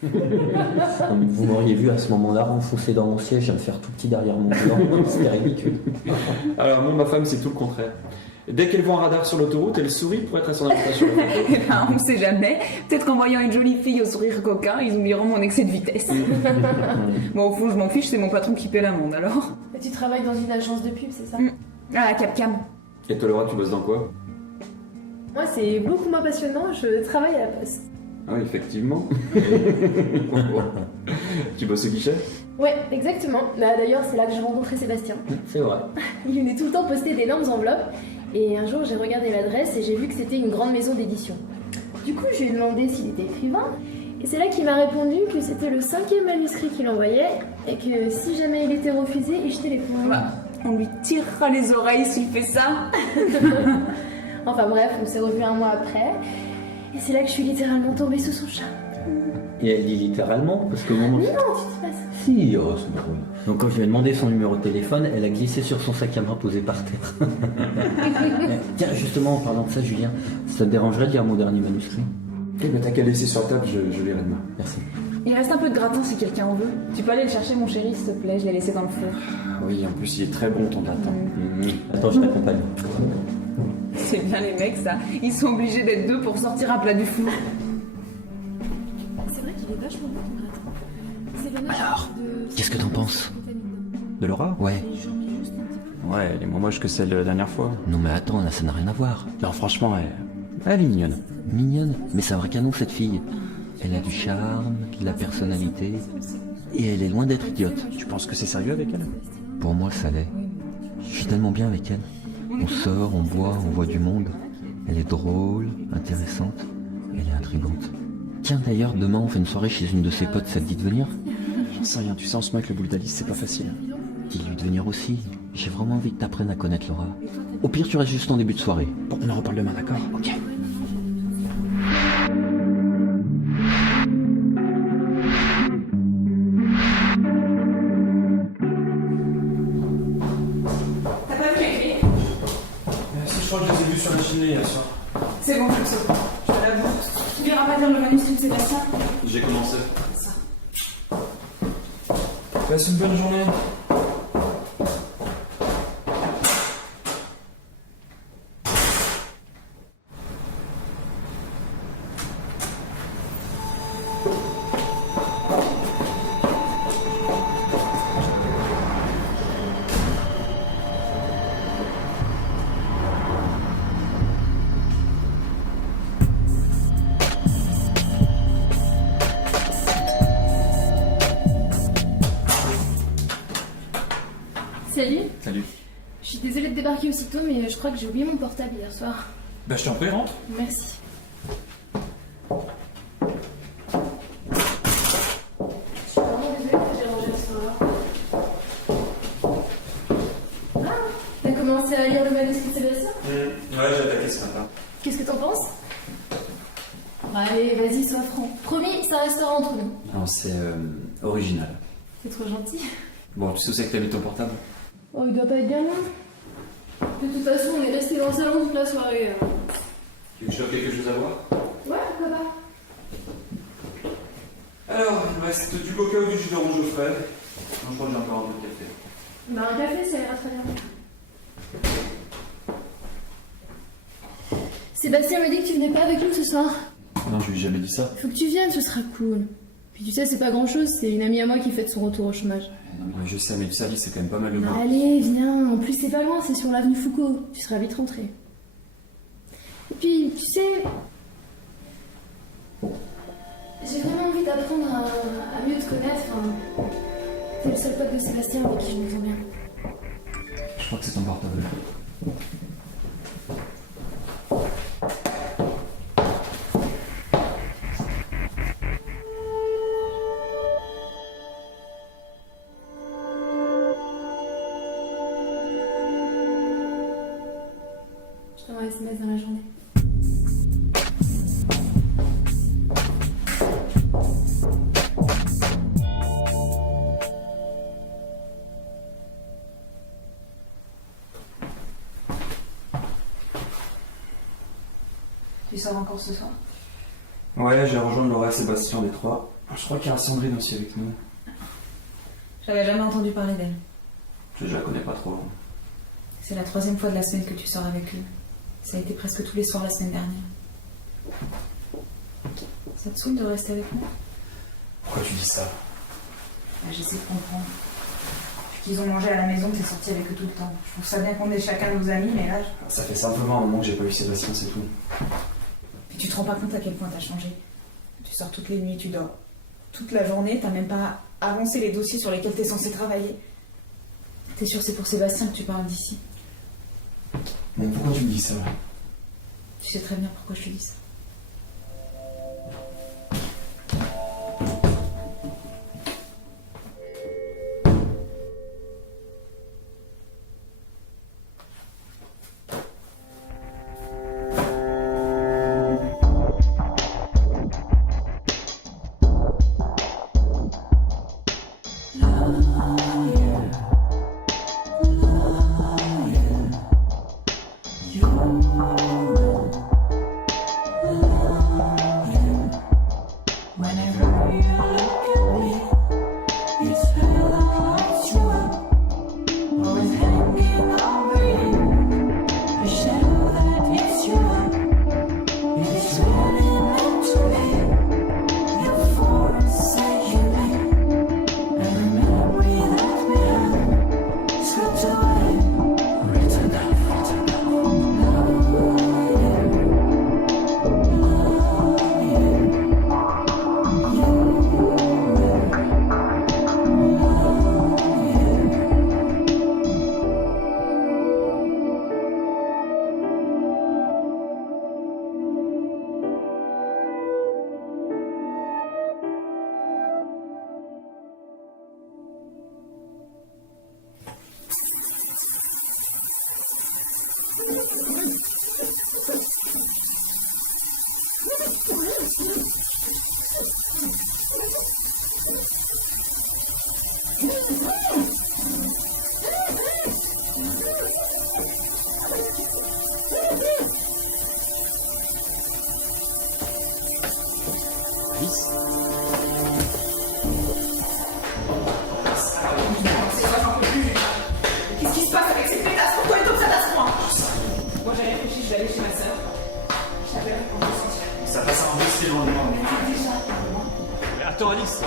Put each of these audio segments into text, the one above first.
Vous m'auriez vu à ce moment-là renfoncer dans mon siège à me faire tout petit derrière mon volant. C'était ridicule. Alors moi, ma femme, c'est tout le contraire. Dès qu'elle voit un radar sur l'autoroute, elle sourit pour être à son invitation. Eh ben, on ne sait jamais. Peut-être qu'en voyant une jolie fille au sourire coquin, ils oublieront mon excès de vitesse. Bon, au fond, je m'en fiche, c'est mon patron qui paie l'amende, alors. Et tu travailles dans une agence de pub, c'est ça? Ah, Capcam. Et toi, Laura, tu bosses dans quoi? Moi, c'est beaucoup moins passionnant, je travaille à la poste. Ah oui, effectivement. Tu bosses au guichet? Ouais, exactement. Bah, d'ailleurs, c'est là que j'ai rencontré Sébastien. C'est vrai. Il venait tout le temps poster d'énormes enveloppes. Et un jour, j'ai regardé l'adresse et j'ai vu que c'était une grande maison d'édition. Du coup, je lui ai demandé s'il était écrivain. Et c'est là qu'il m'a répondu que c'était le 5e manuscrit qu'il envoyait. Et que si jamais il était refusé, il jetait les poings. Bah, on lui tirera les oreilles s'il fait ça. Enfin bref, on s'est revus un mois après. Et c'est là que je suis littéralement tombée sous son charme. Et elle dit littéralement, parce que au moment... Non, tu dis pas ça. Si, oh, c'est drôle. Donc quand je lui ai demandé son numéro de téléphone, elle a glissé sur son sac à main posé par terre. Tiens, justement, en parlant de ça, Julien, ça te dérangerait de lire mon dernier manuscrit? Eh ben t'as qu'à laisser sur la table, je lirai demain. Merci. Il reste un peu de gratin si quelqu'un en veut. Tu peux aller le chercher, mon chéri, s'il te plaît, je l'ai laissé dans le four. Ah oui, en plus, il est très bon ton gratin. Attends, je t'accompagne. C'est bien les mecs, ça. Ils sont obligés d'être deux pour sortir un plat du four. C'est vrai qu'il est vachement bon ton gratin. C'est le mélange Alors, de... qu'est-ce que t'en penses? De Laura? Ouais. Et j'en mets juste un petit peu. Ouais, elle est moins moche que celle de la dernière fois. Non mais attends, là ça n'a rien à voir. Non, franchement, elle est mignonne. Mignonne, mais c'est un vrai canon cette fille. Elle a du charme, de la personnalité, et elle est loin d'être idiote. Tu penses que c'est sérieux avec elle? Pour moi ça l'est. Je suis tellement bien avec elle. On sort, on boit, on voit du monde. Elle est drôle, intéressante, elle est intrigante. Tiens d'ailleurs, demain on fait une soirée chez une de ses potes, ça te dit de venir? J'en sais rien, tu sais, en ce moment avec le boule d'Alice, c'est pas facile. Dis-lui de venir aussi. J'ai vraiment envie que t'apprennes à connaître Laura. Au pire tu restes juste en début de soirée. Bon, on en reparle demain, d'accord? Ok. T'as pas vu les clés? Si, je crois que je les ai vus sur la chaîne hier soir. C'est bon, je le sauve. Je te l'avoue. Tu n'iras pas lire le manuscrit de Sébastien? J'ai commencé. Ça. Passe une bonne journée. Salut. Salut. Je suis désolée de débarquer aussitôt, mais je crois que j'ai oublié mon portable hier soir. Bah, je t'en prie, rentre. Merci. Je suis vraiment désolée que j'ai rangé le soir. Ah, t'as commencé à lire le manuscrit de Sébastien? Ouais, j'ai attaqué ce matin. Qu'est-ce que t'en penses? Bon, allez, vas-y, sois franc. Promis, ça restera entre nous. Non, c'est original. C'est trop gentil. Bon, tu sais où c'est que t'as mis ton portable? Oh, il doit pas être bien loin. De toute façon, on est resté dans le salon toute la soirée. Tu veux que je fasse quelque chose à voir? Ouais, pourquoi pas? Alors, il me reste du coca ou du jus d'orange au frais. Non, je crois que j'ai encore un peu de café. Bah, un café, ça ira très bien. Sébastien m'a dit que tu venais pas avec nous ce soir. Non, je lui ai jamais dit ça. Faut que tu viennes, ce sera cool. Puis tu sais, c'est pas grand chose, c'est une amie à moi qui fait son retour au chômage. Non, mais je sais, mais le service, c'est quand même pas mal de bon. Allez, viens, en plus c'est pas loin, c'est sur l'avenue Foucault, tu seras vite rentré. Et puis, tu sais, j'ai vraiment envie d'apprendre à mieux te connaître. Enfin, t'es le seul pote de Sébastien avec qui je me sens bien. Je crois que c'est ton portable. Je t'envoie un SMS dans la journée. Tu sors encore ce soir? Ouais, j'ai rejoint Laura et Sébastien, les trois. Je crois qu'il y a Sandrine aussi avec nous. J'avais jamais entendu parler d'elle. Je la connais pas trop. C'est la 3e fois de la semaine que tu sors avec eux. Ça a été presque tous les soirs la semaine dernière. Ça te saoule de rester avec nous? Pourquoi tu dis ça? J'essaie de comprendre. Depuis qu'ils ont mangé à la maison, t'es sorti avec eux tout le temps. Je trouve ça bien qu'on ait chacun nos amis, mais là... Ça fait simplement un moment que j'ai pas vu Sébastien, c'est tout. Puis tu te rends pas compte à quel point t'as changé. Tu sors toutes les nuits, tu dors. Toute la journée, t'as même pas avancé les dossiers sur lesquels t'es censé travailler. T'es sûr c'est pour Sébastien que tu parles d'ici? Bon, pourquoi tu me dis ça? Tu sais très bien pourquoi je te dis ça. Qu'est-ce qui se passe avec ces pétasses? Pourquoi ils t'obsèdent à ce point? Moi j'ai réfléchi, je vais aller chez ma soeur. Je t'appelle quand je me sentir. Ça passe à un peu si loin de moi. Mais attends, Alice.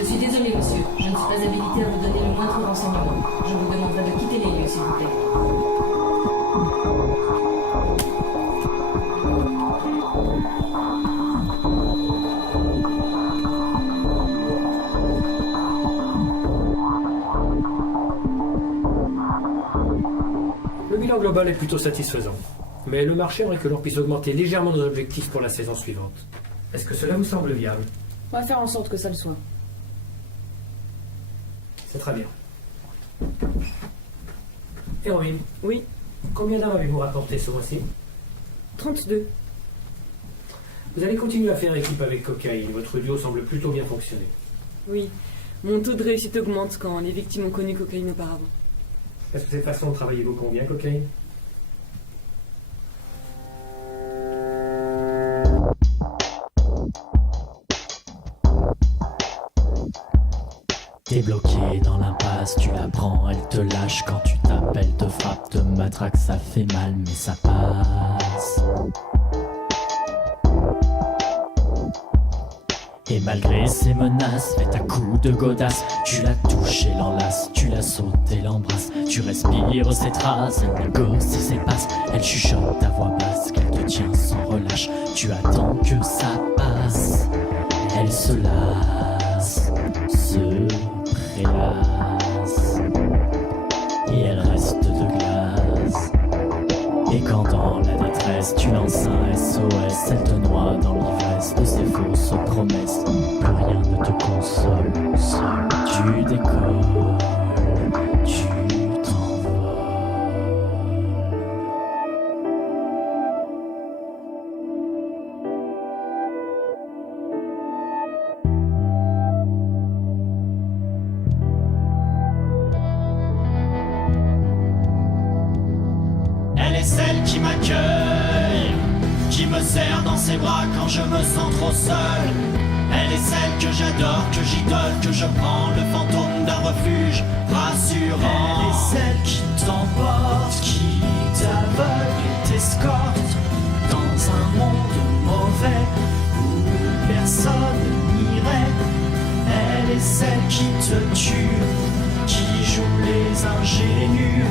Je suis désolée, monsieur. Je ne suis pas habilitée à vous donner le moindre renseignement. Je vous demanderai de quitter les lieux, s'il vous plaît. Le bilan global est plutôt satisfaisant. Mais le marché aimerait que l'on puisse augmenter légèrement nos objectifs pour la saison suivante. Est-ce que cela vous semble viable? On va faire en sorte que ça le soit. C'est très bien. Héroïne, Oui, combien d'heures avez-vous rapporté ce mois-ci? 32. Vous allez continuer à faire équipe avec Cocaïne. Votre duo semble plutôt bien fonctionner. Oui, mon taux de réussite augmente quand les victimes ont connu Cocaïne auparavant. Est-ce que cette façon de travailler vous convient, Cocaïne? T'es bloqué dans l'impasse, tu la prends, elle te lâche. Quand tu tapes, elle te frappe, te matraque, ça fait mal, mais ça passe. Et malgré ses menaces, faites à coups de godasse, tu la touches et l'enlaces, tu la sautes et l'embrasses, tu respires ses traces, elle négocie ses passes, elle chuchote à voix basse qu'elle te tient sans relâche, tu attends que ça passe, elle se lasse, se prélasse, et elle reste de glace. Et quand dans la détresse tu lances un SOS, elle te noie dans l'ivresse de ses fausses promesses. Plus rien ne te console, seul tu décolles, tu t'envoles. Elle est celle qui m'accueille, qui me serre dans ses bras quand je me sens trop seul. Elle est celle que j'adore, que j'idole, que je prends, le fantôme d'un refuge rassurant. Elle est celle qui t'emporte, qui t'aveugle et t'escorte dans un monde mauvais où personne n'irait. Elle est celle qui te tue, qui joue les ingénus.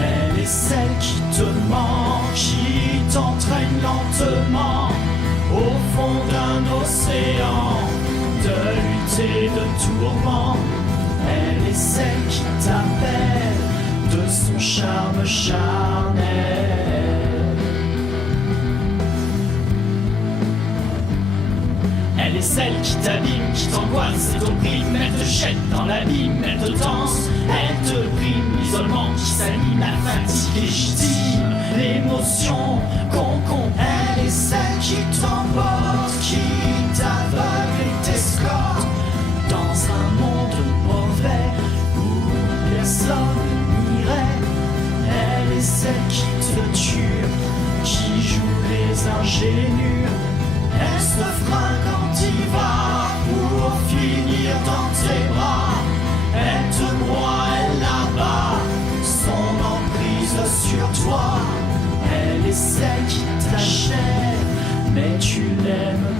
Elle est celle qui te ment, qui t'entraîne lentement au fond d'un océan de lutte et de tourments. Elle est celle qui t'appelle de son charme charnel. Elle est celle qui t'abîme, qui t'angoisse et t'opprime. Elle te jette dans l'abîme, elle te danse, elle te brime. L'isolement qui s'anime, la fatigue légitime, l'émotion concombre. Elle est celle qui t'emporte, qui t'aveugle et t'escorte dans un monde mauvais où personne n'irait. Elle est celle qui te tue, qui joue les ingénus. Elle se fringue quand il va pour finir dans tes bras. Elle te broie, elle l'abat, son emprise sur toi. Elle est celle qui t'achève, mais tu l'aimes